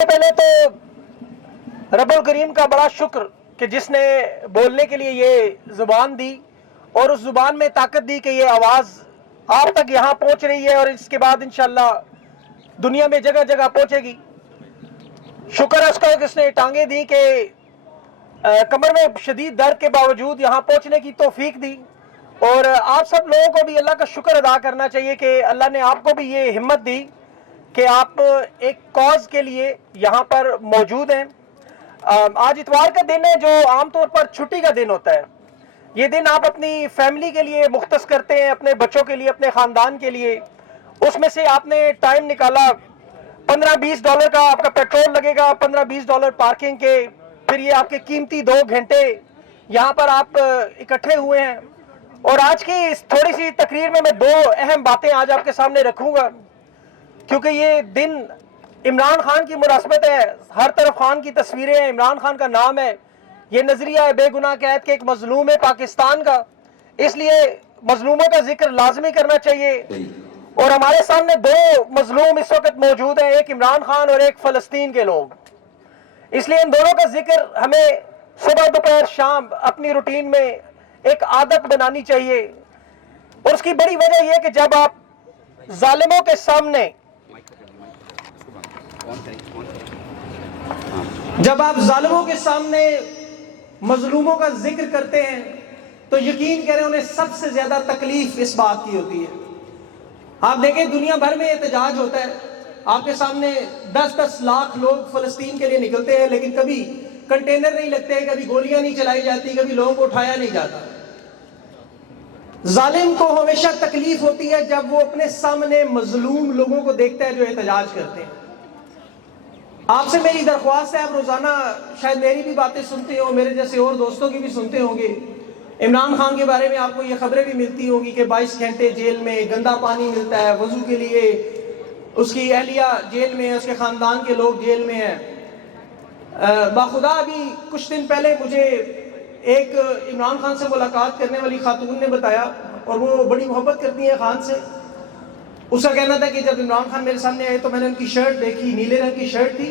پہلے تو رب الکریم کا بڑا شکر کہ جس نے بولنے کے لیے یہ زبان دی اور اس زبان میں طاقت دی کہ یہ آواز آپ تک یہاں پہنچ رہی ہے اور اس کے بعد انشاءاللہ دنیا میں جگہ جگہ پہنچے گی. شکر ہے اس کا کہ اس نے ٹانگیں دی کہ کمر میں شدید درد کے باوجود یہاں پہنچنے کی توفیق دی. اور آپ سب لوگوں کو بھی اللہ کا شکر ادا کرنا چاہیے کہ اللہ نے آپ کو بھی یہ ہمت دی کہ آپ ایک کاز کے لیے یہاں پر موجود ہیں. آج اتوار کا دن ہے جو عام طور پر چھٹی کا دن ہوتا ہے. یہ دن آپ اپنی فیملی کے لیے مختص کرتے ہیں, اپنے بچوں کے لیے, اپنے خاندان کے لیے. اس میں سے آپ نے ٹائم نکالا, $15-20 کا آپ کا پیٹرول لگے گا, $15-20 پارکنگ کے, پھر یہ آپ کے قیمتی 2 گھنٹے یہاں پر آپ اکٹھے ہوئے ہیں. اور آج کی اس تھوڑی سی تقریر میں 2 اہم باتیں آج آپ کے سامنے رکھوں گا, کیونکہ یہ دن عمران خان کی مناسبت ہے. ہر طرف خان کی تصویریں ہیں, عمران خان کا نام ہے. یہ نظریہ ہے بے گناہ قید کے ایک مظلوم ہے پاکستان کا, اس لیے مظلوموں کا ذکر لازمی کرنا چاہیے. اور ہمارے سامنے 2 مظلوم اس وقت موجود ہیں, ایک عمران خان اور ایک فلسطین کے لوگ. اس لیے ان دونوں کا ذکر ہمیں صبح دوپہر شام اپنی روٹین میں ایک عادت بنانی چاہیے. اور اس کی بڑی وجہ یہ کہ جب آپ ظالموں کے سامنے مظلوموں کا ذکر کرتے ہیں تو یقین کریں انہیں سب سے زیادہ تکلیف اس بات کی ہوتی ہے. آپ دیکھیں دنیا بھر میں احتجاج ہوتا ہے, آپ کے سامنے 10-10 لاکھ لوگ فلسطین کے لیے نکلتے ہیں, لیکن کبھی کنٹینر نہیں لگتے, کبھی گولیاں نہیں چلائی جاتی, کبھی لوگوں کو اٹھایا نہیں جاتا. ظالم کو ہمیشہ تکلیف ہوتی ہے جب وہ اپنے سامنے مظلوم لوگوں کو دیکھتا ہے جو احتجاج کرتے ہیں. آپ سے میری درخواست ہے, آپ روزانہ شاید میری بھی باتیں سنتے ہو, میرے جیسے اور دوستوں کی بھی سنتے ہوں گے. عمران خان کے بارے میں آپ کو یہ خبریں بھی ملتی ہوگی کہ 22 گھنٹے جیل میں, گندا پانی ملتا ہے وضو کے لیے, اس کی اہلیہ جیل میں ہے, اس کے خاندان کے لوگ جیل میں ہیں. باخدا ابھی کچھ دن پہلے مجھے ایک عمران خان سے ملاقات کرنے والی خاتون نے بتایا, اور وہ بڑی محبت کرتی ہیں خان سے. اس کا کہنا تھا کہ جب عمران خان میرے سامنے آئے تو میں نے ان کی شرٹ دیکھی, نیلے رنگ کی شرٹ تھی,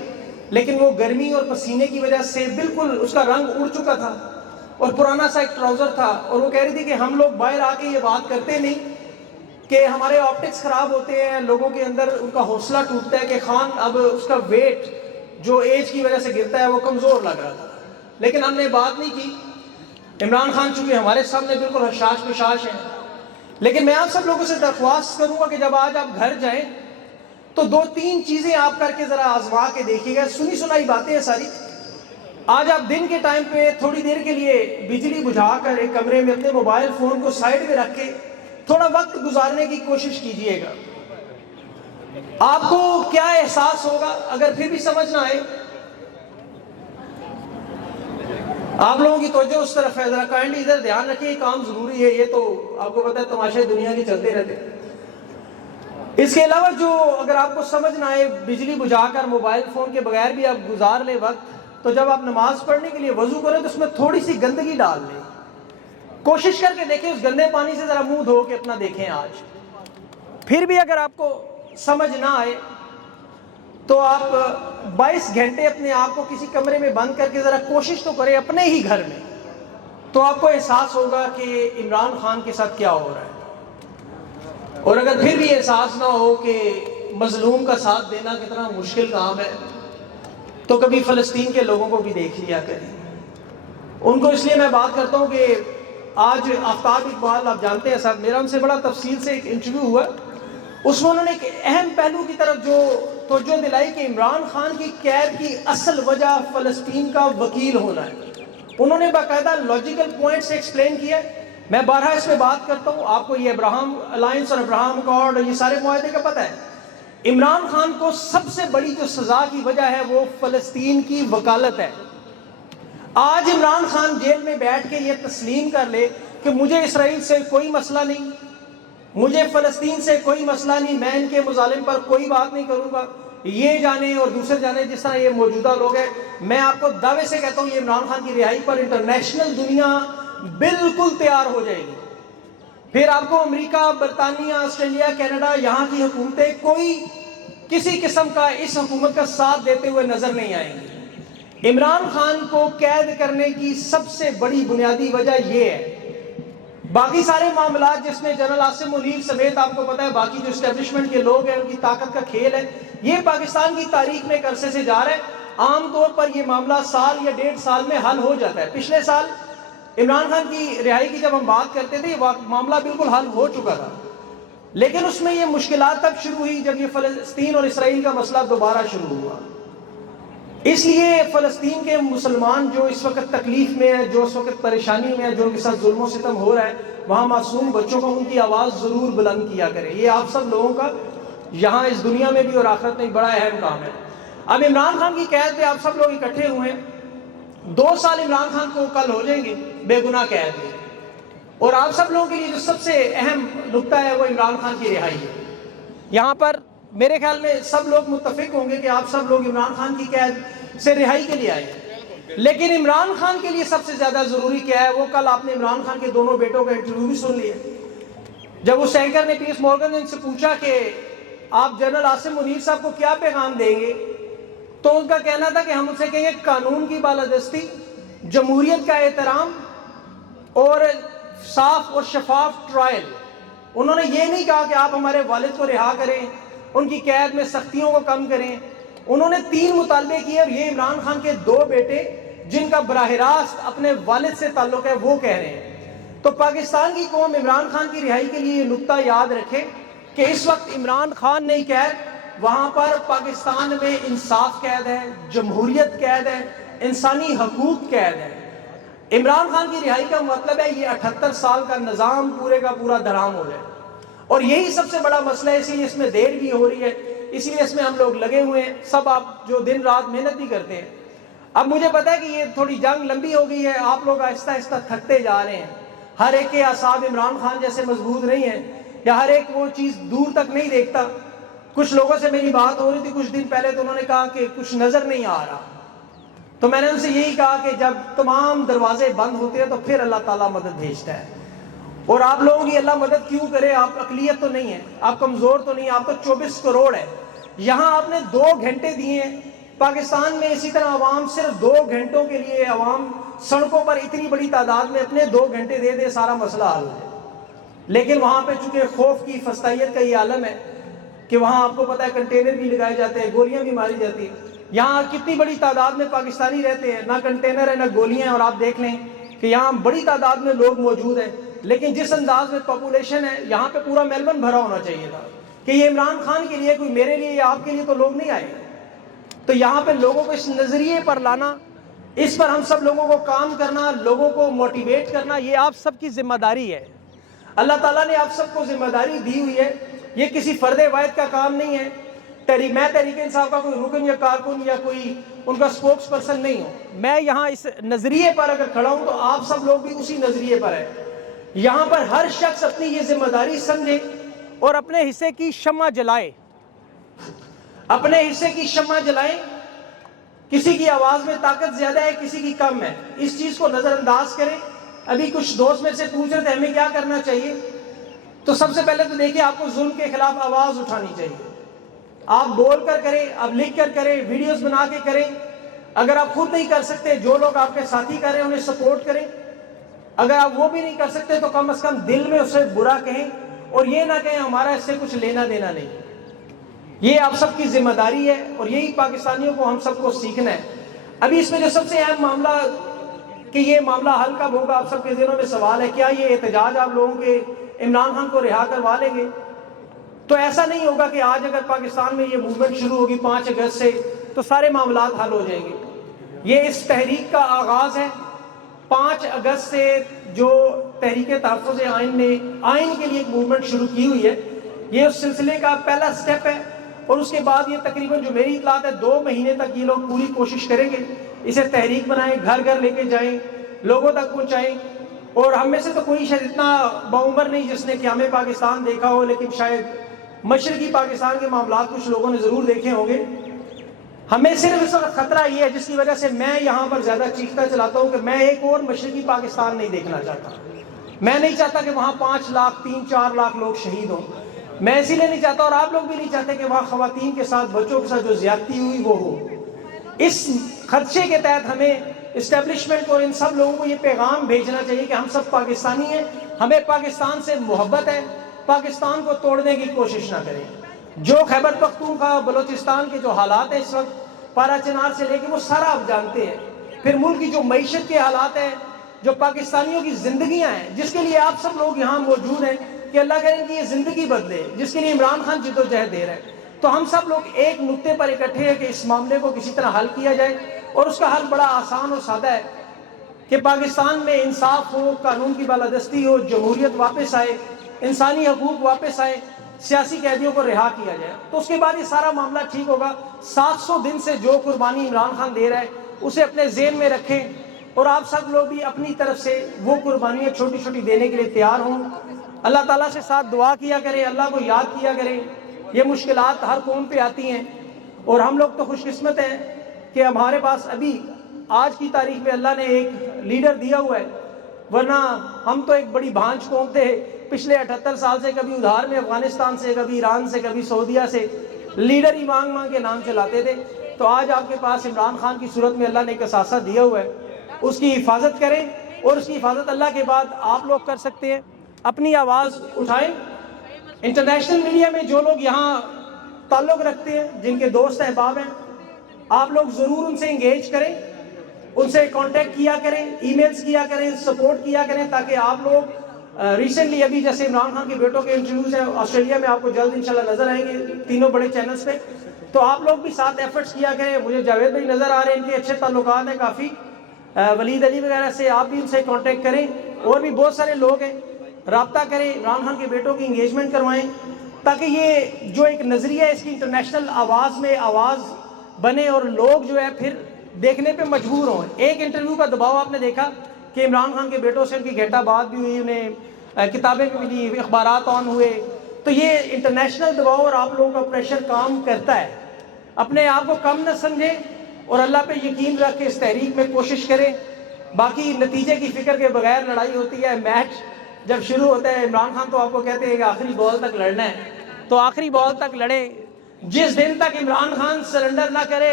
لیکن وہ گرمی اور پسینے کی وجہ سے بالکل اس کا رنگ اڑ چکا تھا, اور پرانا سا ایک ٹراؤزر تھا. اور وہ کہہ رہی تھی کہ ہم لوگ باہر آ کے یہ بات کرتے نہیں کہ ہمارے آپٹکس خراب ہوتے ہیں, لوگوں کے اندر ان کا حوصلہ ٹوٹتا ہے کہ خان اب اس کا ویٹ جو ایج کی وجہ سے گرتا ہے وہ کمزور لگ رہا تھا, لیکن ہم نے بات نہیں کی. عمران خان چونکہ ہمارے سامنے بالکل حشاش پشاش ہیں, لیکن میں آپ سب لوگوں سے درخواست کروں گا کہ جب آج آپ گھر جائیں تو 2-3 چیزیں آپ کر کے ذرا آزما کے دیکھیے گا. سنی سنائی باتیں ہیں ساری. آج آپ دن کے ٹائم پہ تھوڑی دیر کے لیے بجلی بجھا کر ایک کمرے میں اپنے موبائل فون کو سائیڈ میں رکھ کے تھوڑا وقت گزارنے کی کوشش کیجئے گا. آپ کو کیا احساس ہوگا اگر پھر بھی سمجھ نہ آئے؟ آپ لوگوں کی توجہ اس طرف ہے, ذرا کائنڈلی ادھر دھیان رکھیں, یہ کام ضروری ہے. یہ تو آپ کو پتہ ہے تماشے دنیا کے چلتے رہتے ہیں. اس کے علاوہ جو اگر آپ کو سمجھ نہ آئے, بجلی بجھا کر موبائل فون کے بغیر بھی آپ گزار لیں وقت, تو جب آپ نماز پڑھنے کے لیے وضو کریں تو اس میں تھوڑی سی گندگی ڈال لیں. کوشش کر کے دیکھیں, اس گندے پانی سے ذرا منہ دھو کے اپنا دیکھیں آج. پھر بھی اگر آپ کو سمجھ نہ آئے تو آپ 22 گھنٹے اپنے آپ کو کسی کمرے میں بند کر کے ذرا کوشش تو کریں اپنے ہی گھر میں, تو آپ کو احساس ہوگا کہ عمران خان کے ساتھ کیا ہو رہا ہے. اور اگر پھر بھی احساس نہ ہو کہ مظلوم کا ساتھ دینا کتنا مشکل کام ہے, تو کبھی فلسطین کے لوگوں کو بھی دیکھ لیا کریں. ان کو اس لیے میں بات کرتا ہوں کہ آج آفتاب اقبال آپ جانتے ہیں صاحب, میرا ان سے بڑا تفصیل سے ایک انٹرویو ہوا, اس میں انہوں نے ایک اہم پہلو کی طرف جو توجہ دلائی کہ عمران خان کی قید کی اصل وجہ فلسطین کا وکیل ہونا ہے. انہوں نے باقاعدہ لاجیکل پوائنٹ سے ایکسپلین کیا. میں بارہا اس پہ بات کرتا ہوں, آپ کو یہ ابراہم الائنس اور ابراہم اکارڈ اور یہ سارے معاہدے کا پتہ ہے. عمران خان کو سب سے بڑی جو سزا کی وجہ ہے وہ فلسطین کی وکالت ہے. آج عمران خان جیل میں بیٹھ کے یہ تسلیم کر لے کہ مجھے اسرائیل سے کوئی مسئلہ نہیں, مجھے فلسطین سے کوئی مسئلہ نہیں, میں ان کے مظالم پر کوئی بات نہیں کروں گا, یہ جانے اور دوسرے جانے جس طرح یہ موجودہ لوگ ہیں. میں آپ کو دعوے سے کہتا ہوں یہ عمران خان کی رہائی پر انٹرنیشنل دنیا بالکل تیار ہو جائے گی. پھر آپ کو امریکہ, برطانیہ, آسٹریلیا, کینیڈا, یہاں کی حکومتیں کوئی کسی قسم کا اس حکومت کا ساتھ دیتے ہوئے نظر نہیں آئیں گے۔ عمران خان کو قید کرنے کی سب سے بڑی بنیادی وجہ یہ ہے، باقی سارے معاملات جس میں جنرل عاصم منیر سمیت آپ کو پتہ ہے باقی جو اسٹیبلشمنٹ کے لوگ ہیں ان کی طاقت کا کھیل ہے، یہ پاکستان کی تاریخ میں ایک عرصے سے جا رہا ہے۔ عام طور پر یہ معاملہ سال یا 1.5 سال میں حل ہو جاتا ہے۔ پچھلے سال عمران خان کی رہائی کی جب ہم بات کرتے تھے یہ معاملہ بالکل حل ہو چکا تھا، لیکن اس میں یہ مشکلات تب شروع ہوئی جب یہ فلسطین اور اسرائیل کا مسئلہ دوبارہ شروع ہوا۔ اس لیے فلسطین کے مسلمان جو اس وقت تکلیف میں ہیں، جو اس وقت پریشانی میں ہیں، جو ان کے ساتھ ظلم و ستم ہو رہا ہے، وہاں معصوم بچوں کو ان کی آواز ضرور بلند کیا کرے۔ یہ آپ سب لوگوں کا یہاں اس دنیا میں بھی اور آخرت میں بڑا اہم کام ہے۔ اب عمران خان کی قید پہ آپ سب لوگ اکٹھے ہوئے ہیں، 2 سال عمران خان کو کل ہو جائیں گے بے گناہ قید میں، اور آپ سب لوگوں کے لیے جو سب سے اہم نقطہ ہے وہ عمران خان کی رہائی ہے۔ یہاں پر میرے خیال میں سب لوگ متفق ہوں گے کہ آپ سب لوگ عمران خان کی قید سے رہائی کے لیے آئے ہیں، لیکن عمران خان کے لیے سب سے زیادہ ضروری کیا ہے؟ وہ کل آپ نے عمران خان کے دونوں بیٹوں کا انٹرویو بھی سن لیا۔ جب اس اینکر نے پیس مورگن نے ان سے پوچھا کہ آپ جنرل عاصم منیر صاحب کو کیا پیغام دیں گے، تو ان کا کہنا تھا کہ ہم ان سے کہیں گے قانون کی بالادستی، جمہوریت کا احترام اور صاف اور شفاف ٹرائل۔ انہوں نے یہ نہیں کہا کہ آپ ہمارے والد کو رہا کریں، ان کی قید میں سختیوں کو کم کریں۔ انہوں نے 3 مطالبے کیے، اور یہ عمران خان کے 2 بیٹے جن کا براہ راست اپنے والد سے تعلق ہے وہ کہہ رہے ہیں۔ تو پاکستان کی قوم عمران خان کی رہائی کے لیے یہ نقطہ یاد رکھے کہ اس وقت عمران خان نہیں قید، وہاں پر پاکستان میں انصاف قید ہے، جمہوریت قید ہے، انسانی حقوق قید ہے۔ عمران خان کی رہائی کا مطلب ہے یہ 78 سال کا نظام پورے کا پورا دھرام ہو جائے، اور یہی سب سے بڑا مسئلہ ہے۔ اسی لیے اس میں دیر بھی ہو رہی ہے، اسی لیے اس میں ہم لوگ لگے ہوئے ہیں، سب آپ جو دن رات محنت بھی کرتے ہیں۔ اب مجھے پتا ہے کہ یہ تھوڑی جنگ لمبی ہو گئی ہے، آپ لوگ آہستہ آہستہ تھکتے جا رہے ہیں، ہر ایک کے اعصاب عمران خان جیسے مضبوط نہیں ہیں، یا ہر ایک وہ چیز دور تک نہیں دیکھتا۔ کچھ لوگوں سے میری بات ہو رہی تھی کچھ دن پہلے، تو انہوں نے کہا کہ کچھ نظر نہیں آ رہا، تو میں نے ان سے یہی کہا کہ جب تمام دروازے بند ہوتے ہیں تو پھر اللہ تعالیٰ مدد بھیجتا ہے، اور آپ لوگوں کی اللہ مدد کیوں کرے؟ آپ اقلیت تو نہیں ہے، آپ کمزور تو نہیں، آپ تو 24 کروڑ ہے۔ یہاں آپ نے 2 گھنٹے دیے ہیں، پاکستان میں اسی طرح عوام صرف 2 گھنٹوں کے لیے عوام سڑکوں پر اتنی بڑی تعداد میں اپنے 2 گھنٹے دے دے، سارا مسئلہ حل ہے۔ لیکن وہاں پہ چونکہ خوف کی فسطائیت کا یہ عالم ہے کہ وہاں آپ کو پتہ ہے کنٹینر بھی لگائے جاتے ہیں، گولیاں بھی ماری جاتی ہیں۔ یہاں کتنی بڑی تعداد میں پاکستانی رہتے ہیں، نہ کنٹینر ہے نہ گولیاں ہیں، اور آپ دیکھ لیں کہ یہاں بڑی تعداد میں لوگ موجود ہیں، لیکن جس انداز میں پاپولیشن ہے یہاں پہ پورا میلبرن بھرا ہونا چاہیے تھا کہ یہ عمران خان کے لیے، کوئی میرے لیے یا آپ کے لیے تو لوگ نہیں آئے۔ تو یہاں پہ لوگوں کو اس نظریے پر لانا، اس پر ہم سب لوگوں کو کام کرنا، لوگوں کو موٹیویٹ کرنا، یہ آپ سب کی ذمہ داری ہے۔ اللہ تعالیٰ نے آپ سب کو ذمہ داری دی ہوئی ہے، یہ کسی فرد واحد کا کام نہیں ہے۔ میں تحریک انصاف کا کوئی رکن یا کارکن یا کوئی ان کا سپوکس پرسن نہیں ہوں، میں یہاں اس نظریے پر اگر کھڑا ہوں تو آپ سب لوگ بھی اسی نظریے پر ہیں۔ یہاں پر ہر شخص اپنی یہ ذمہ داری سمجھے اور اپنے حصے کی شمع جلائے، اپنے حصے کی شمع جلائیں۔ کسی کی آواز میں طاقت زیادہ ہے، کسی کی کم ہے، اس چیز کو نظر انداز کریں۔ ابھی کچھ دوست میرے سے پوچھ رہے تھے ہمیں کیا کرنا چاہیے، تو سب سے پہلے تو دیکھیں آپ کو ظلم کے خلاف آواز اٹھانی چاہیے۔ آپ بول کر کریں، آپ لکھ کر کریں، ویڈیوز بنا کے کریں۔ اگر آپ خود نہیں کر سکتے، جو لوگ آپ کے ساتھی کر رہے ہیں انہیں سپورٹ کریں۔ اگر آپ وہ بھی نہیں کر سکتے تو کم از کم دل میں اسے برا کہیں، اور یہ نہ کہیں ہمارا اس سے کچھ لینا دینا نہیں۔ یہ آپ سب کی ذمہ داری ہے، اور یہی پاکستانیوں کو ہم سب کو سیکھنا ہے۔ ابھی اس میں جو سب سے اہم معاملہ کہ یہ معاملہ حل کب ہوگا، آپ سب کے ذہنوں میں سوال ہے، کیا یہ احتجاج آپ لوگوں کے عمران خان کو رہا کروا لیں گے؟ تو ایسا نہیں ہوگا کہ آج اگر پاکستان میں یہ موومنٹ شروع ہوگی 5 اگست سے تو سارے معاملات حل ہو جائیں گے۔ یہ اس تحریک کا آغاز ہے۔ 5 اگست سے جو تحریک تحفظ آئین نے آئین کے لیے ایک موومنٹ شروع کی ہوئی ہے، یہ اس سلسلے کا پہلا سٹیپ ہے، اور اس کے بعد یہ تقریباً جو میری اطلاعات ہے 2 مہینے تک یہ لوگ پوری کوشش کریں گے، اسے تحریک بنائیں، گھر گھر لے کے جائیں، لوگوں تک پہنچائیں۔ اور ہم میں سے تو کوئی شاید اتنا باعمر نہیں جس نے قیام پاکستان دیکھا ہو، لیکن شاید مشرقی پاکستان کے معاملات کچھ لوگوں نے ضرور دیکھے ہوں گے۔ ہمیں صرف اس وقت خطرہ یہ ہے، جس کی وجہ سے میں یہاں پر زیادہ چیختا چلاتا ہوں، کہ میں ایک اور مشرقی پاکستان نہیں دیکھنا چاہتا۔ میں نہیں چاہتا کہ وہاں 5 لاکھ 3-4 لاکھ لوگ شہید ہوں۔ میں اسی لیے نہیں چاہتا اور آپ لوگ بھی نہیں چاہتے کہ وہاں خواتین کے ساتھ بچوں کے ساتھ جو زیادتی ہوئی وہ ہو. اس خدشے کے تحت ہمیں اسٹیبلشمنٹ کو اور ان سب لوگوں کو یہ پیغام بھیجنا چاہیے کہ ہم سب پاکستانی ہیں, ہمیں پاکستان سے محبت ہے, پاکستان کو توڑنے کی کوشش نہ کریں. جو خیبر پختونخوا بلوچستان کے جو حالات ہیں اس وقت پارا چنار سے لے کے وہ سارا آپ جانتے ہیں. پھر ملک کی جو معیشت کے حالات ہیں, جو پاکستانیوں کی زندگیاں ہیں جس کے لیے آپ سب لوگ یہاں موجود ہیں کہ اللہ کریں کہ یہ زندگی بدلے, جس کے لیے عمران خان جدوجہد دے رہے ہیں, تو ہم سب لوگ ایک نقطے پر اکٹھے ہیں کہ اس معاملے کو کسی طرح حل کیا جائے. اور اس کا حل بڑا آسان اور سادہ ہے کہ پاکستان میں انصاف ہو, قانون کی بالادستی ہو, جمہوریت واپس آئے, انسانی حقوق واپس آئے, سیاسی قیدیوں کو رہا کیا جائے. تو اس کے بعد یہ سارا معاملہ ٹھیک ہوگا. 700 دن سے جو قربانی عمران خان دے رہا ہے اسے اپنے ذہن میں رکھیں اور آپ سب لوگ بھی اپنی طرف سے وہ قربانیاں چھوٹی چھوٹی دینے کے لیے تیار ہوں. اللہ تعالیٰ سے ساتھ دعا کیا کریں, اللہ کو یاد کیا کریں. یہ مشکلات ہر قوم پہ آتی ہیں اور ہم لوگ تو خوش قسمت ہیں کہ ہمارے پاس ابھی آج کی تاریخ میں اللہ نے ایک لیڈر دیا ہوا ہے, ورنہ ہم تو ایک بڑی بھانج قوم تھے. پچھلے 78 سال سے کبھی ادھار میں افغانستان سے, کبھی ایران سے, کبھی سعودیہ سے لیڈر ہی مانگ مانگ کے نام چلاتے تھے. تو آج آپ کے پاس عمران خان کی صورت میں اللہ نے ایک اثاثہ دیا ہوا ہے, اس کی حفاظت کریں. اور اس کی حفاظت اللہ کے بعد آپ لوگ کر سکتے ہیں, اپنی آواز اٹھائیں. انٹرنیشنل میڈیا میں جو لوگ یہاں تعلق رکھتے ہیں, جن کے دوست احباب ہیں, آپ لوگ ضرور ان سے انگیج کریں, ان سے کانٹیکٹ کیا کریں, ای میلز کیا کریں, سپورٹ کیا کریں, تاکہ آپ لوگ ریسنٹلی ابھی جیسے عمران خان کے بیٹوں کے انٹرویوز ہیں آسٹریلیا میں, آپ کو جلد انشاءاللہ نظر آئیں گے تینوں بڑے چینلز پہ. تو آپ لوگ بھی ساتھ ایفرٹس کیا کریں. مجھے جاوید بھائی نظر آ رہے ہیں, ان کے اچھے تعلقات ہیں کافی, ولید علی وغیرہ سے, آپ بھی ان سے کانٹیکٹ کریں. اور بھی بہت سارے لوگ ہیں, رابطہ کریں, عمران خان کے بیٹوں کی انگیجمنٹ کروائیں, تاکہ یہ جو ایک نظریہ ہے اس کی انٹرنیشنل آواز میں آواز بنے اور لوگ جو ہے پھر دیکھنے پہ مجبور ہوں. ایک انٹرویو کا دباؤ آپ نے دیکھا کہ عمران خان کے بیٹوں سے ان کی گھیٹا بات بھی ہوئی, انہیں کتابیں بھی ملی, اخبارات آن ہوئے. تو یہ انٹرنیشنل دباؤ اور آپ لوگوں کا پریشر کام کرتا ہے. اپنے آپ کو کم نہ سمجھیں اور اللہ پہ یقین رکھ کے اس تحریک میں کوشش کریں. باقی نتیجے کی فکر کے بغیر لڑائی ہوتی ہے. میچ جب شروع ہوتا ہے, عمران خان تو آپ کو کہتے ہیں کہ آخری بال تک لڑنا ہے, تو آخری بال تک لڑیں. جس دن تک عمران خان سرنڈر نہ کرے,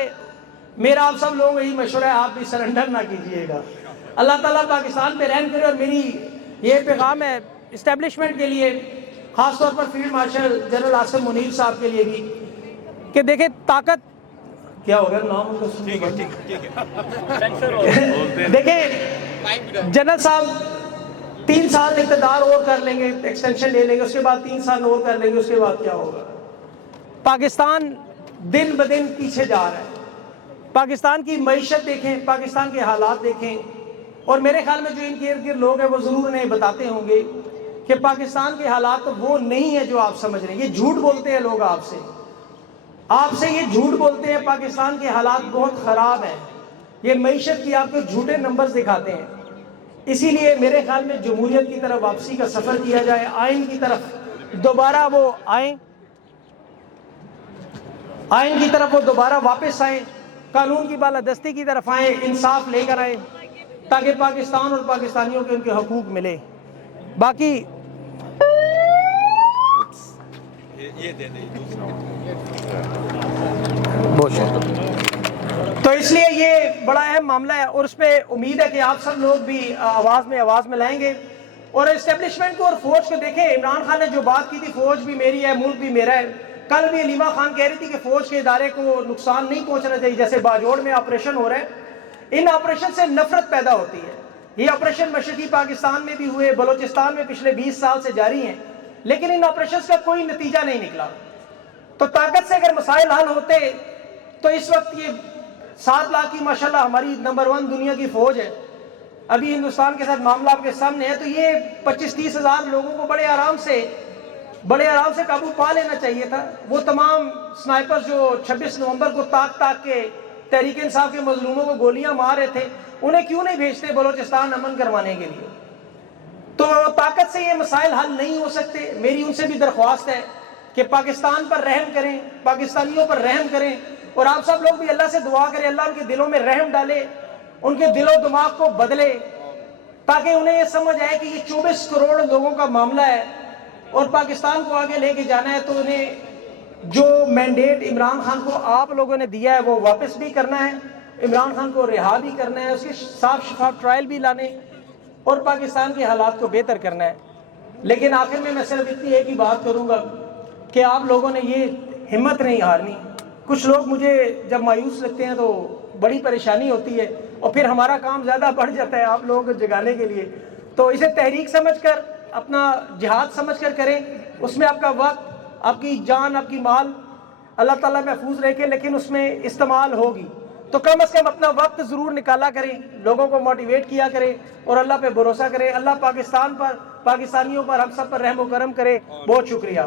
میرا آپ سب لوگوں کو یہی مشورہ ہے, آپ بھی سرنڈر نہ کیجئے گا. اللہ تعالیٰ پاکستان پہ رحم کرے. اور میری یہ پیغام ہے اسٹیبلشمنٹ کے لیے, خاص طور پر field marshal general Asim Munir صاحب کے لیے بھی, کہ دیکھیں طاقت کیا ہوگا نام دیکھیں جنرل صاحب 3 سال اقتدار اور کر لیں گے, ایکسٹینشن لے لیں گے, اس کے بعد 3 سال اور کر لیں گے, اس کے بعد کیا ہوگا؟ پاکستان دن بدن پیچھے جا رہا ہے. پاکستان کی معیشت دیکھیں, پاکستان کے حالات دیکھیں, اور میرے خیال میں جو ان کے ارد گرد لوگ ہیں وہ ضرور انہیں بتاتے ہوں گے کہ پاکستان کے حالات وہ نہیں ہے جو آپ سمجھ رہے ہیں. یہ جھوٹ بولتے ہیں لوگ آپ سے یہ جھوٹ بولتے ہیں. پاکستان کے حالات بہت خراب ہیں. یہ معیشت کی آپ کو جھوٹے نمبرز دکھاتے ہیں. اسی لیے میرے خیال میں جمہوریت کی طرف واپسی کا سفر کیا جائے, آئین کی طرف دوبارہ وہ آئیں, آئین کی طرف وہ دوبارہ واپس آئیں, قانون کی بالادستی کی طرف آئیں, انصاف لے کر آئیں, تاکہ پاکستان اور پاکستانیوں کے ان کے حقوق ملے. باقی یہ دے دیں تو اس لیے یہ بڑا اہم معاملہ ہے, اور اس پہ امید ہے کہ آپ سب لوگ بھی آواز میں لائیں گے. اور اسٹیبلشمنٹ کو اور فوج کو دیکھیں. عمران خان نے جو بات کی تھی, فوج بھی میری ہے, ملک بھی میرا ہے. کل بھی علیمہ خان کہہ رہی تھی کہ فوج کے ادارے کو نقصان نہیں پہنچنا چاہیے. جیسے باجوڑ میں آپریشن ہو رہا ہے, ان آپریشن سے نفرت پیدا ہوتی ہے. یہ آپریشن مشرقی پاکستان میں بھی ہوئے, بلوچستان میں پچھلے 20 سال سے جاری ہیں, لیکن ان آپریشنز کا کوئی نتیجہ نہیں نکلا. تو طاقت سے اگر مسائل حل ہوتے تو اس وقت یہ 7 لاکھ کی ماشاءاللہ ہماری نمبر 1 دنیا کی فوج ہے. ابھی ہندوستان کے ساتھ معاملہ آپ کے سامنے ہے, تو یہ 25-30 ہزار لوگوں کو بڑے آرام سے قابو پا لینا چاہیے تھا. وہ تمام سنائپر جو 26 نومبر کو تاک کے تحریک انصاف کے مظلوموں کو گولیاں مار رہے تھے, انہیں کیوں نہیں بھیجتے بلوچستان امن کروانے کے لیے؟ تو طاقت سے یہ مسائل حل نہیں ہو سکتے. میری ان سے بھی درخواست ہے کہ پاکستان پر رحم کریں, پاکستانیوں پر رحم کریں, اور آپ سب لوگ بھی اللہ سے دعا کریں, اللہ ان کے دلوں میں رحم ڈالے, ان کے دل و دماغ کو بدلے, تاکہ انہیں یہ سمجھ آئے کہ یہ 24 کروڑ لوگوں کا معاملہ ہے, اور پاکستان کو آگے لے کے جانا ہے تو انہیں جو مینڈیٹ عمران خان کو آپ لوگوں نے دیا ہے وہ واپس بھی کرنا ہے، عمران خان کو رہا بھی کرنا ہے، اس کے صاف شفاف ٹرائل بھی لانے اور پاکستان کے حالات کو بہتر کرنا ہے۔ لیکن آخر میں صرف اتنی ایک ہی بات کروں گا کہ آپ لوگوں نے یہ ہمت نہیں ہارنی۔ کچھ لوگ مجھے جب مایوس لگتے ہیں تو بڑی پریشانی ہوتی ہے اور پھر ہمارا کام زیادہ بڑھ جاتا ہے آپ لوگوں کو جگانے کے لیے، تو اسے تحریک سمجھ کر، اپنا جہاد سمجھ کر کریں، اس میں آپ کا وقت، آپ کی جان، آپ کی مال اللہ تعالیٰ محفوظ رکھے، لیکن اس میں استعمال ہوگی تو کم از کم اپنا وقت ضرور نکالا کریں، لوگوں کو موٹیویٹ کیا کریں اور اللہ پہ بھروسہ کریں۔ اللہ پاکستان پر، پاکستانیوں پر، ہم سب پر رحم و کرم کرے۔ بہت شکریہ۔